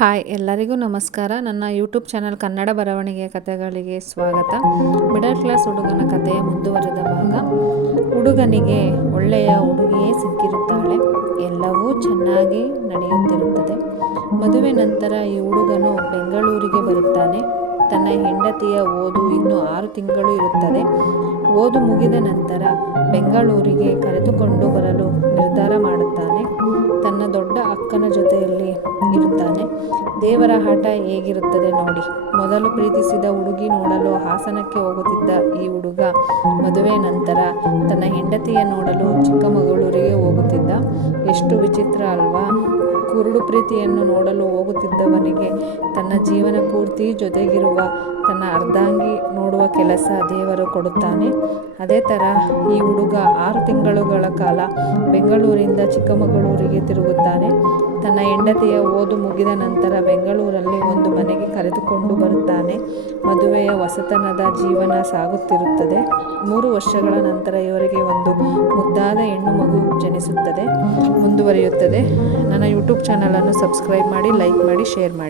Hi, ಎಲ್ಲರಿಗೂ ನಮಸ್ಕಾರ. ನನ್ನ ಯೂಟ್ಯೂಬ್ ಚಾನಲ್ ಕನ್ನಡ ಬರವಣಿಗೆಯ ಕಥೆಗಳಿಗೆ ಸ್ವಾಗತ. ಮಿಡಲ್ ಕ್ಲಾಸ್ ಹುಡುಗನ ಕಥೆಯ ಮುಂದುವರೆದ ಭಾಗ. ಹುಡುಗನಿಗೆ ಒಳ್ಳೆಯ ಹುಡುಗಿಯೇ ಸಿಕ್ಕಿರುತ್ತಾಳೆ. ಎಲ್ಲವೂ ಚೆನ್ನಾಗಿ ನಡೆಯುತ್ತಿರುತ್ತದೆ. ಮದುವೆ ನಂತರ ಈ ಹುಡುಗನು ಬೆಂಗಳೂರಿಗೆ ಬರುತ್ತಾನೆ. ತನ್ನ ಹೆಂಡತಿಯ ಓದು ಇನ್ನೂ ಆರು ತಿಂಗಳು ಇರುತ್ತದೆ. ಓದು ಮುಗಿದ ನಂತರ ಬೆಂಗಳೂರಿಗೆ ಕರೆದುಕೊಂಡು ಬರಲು ಅಕ್ಕನ ಜೊತೆಯಲ್ಲಿ ಇರುತ್ತಾನೆ. ದೇವರ ಹಠ ಹೇಗಿರುತ್ತದೆ ನೋಡಿ. ಮೊದಲು ಪ್ರೀತಿಸಿದ ಹುಡುಗಿ ನೋಡಲು ಹಾಸನಕ್ಕೆ ಹೋಗುತ್ತಿದ್ದ ಈ ಹುಡುಗ ಮದುವೆ ನಂತರ ತನ್ನ ಹೆಂಡತಿಯ ನೋಡಲು ಚಿಕ್ಕಮಗಳೂರಿಗೆ ಹೋಗುತ್ತಿದ್ದ. ಎಷ್ಟು ವಿಚಿತ್ರ ಅಲ್ವಾ. ಕುರುಡು ಪ್ರೀತಿಯನ್ನು ನೋಡಲು ಹೋಗುತ್ತಿದ್ದವನಿಗೆ ತನ್ನ ಜೀವನ ಪೂರ್ತಿ ಜೊತೆಗಿರುವ ತನ್ನ ಅರ್ಧಾಂಗಿ ನೋಡುವ ಕೆಲಸ ದೇವರು ಕೊಡುತ್ತಾನೆ. ಅದೇ ಥರ ಈ ಹುಡುಗ ಆರು ತಿಂಗಳುಗಳ ಕಾಲ ಬೆಂಗಳೂರಿಂದ ಚಿಕ್ಕಮಗಳೂರಿಗೆ ತಿರುಗುತ್ತಾನೆ. ತನ್ನ ಹೆಂಡತಿಯ ಓದು ಮುಗಿದ ನಂತರ ಬೆಂಗಳೂರಲ್ಲಿ ಒಂದು ಮನೆಗೆ ಕರೆದುಕೊಂಡು ಬರುತ್ತಾನೆ. ಮದುವೆಯ ಹೊಸತನದ ಜೀವನ ಸಾಗುತ್ತಿರುತ್ತದೆ. ಮೂರು ವರ್ಷಗಳ ನಂತರ ಇವರಿಗೆ ಒಂದು ಮುದ್ದಾದ ಹೆಣ್ಣು ಮಗು ಜನಿಸುತ್ತದೆ. ಮುಂದುವರಿಯುತ್ತದೆ. ನನ್ನ ಯೂಟ್ಯೂಬ್ ಚಾನಲನ್ನು ಸಬ್ಸ್ಕ್ರೈಬ್ ಮಾಡಿ, ಲೈಕ್ ಮಾಡಿ, ಶೇರ್ ಮಾಡಿ.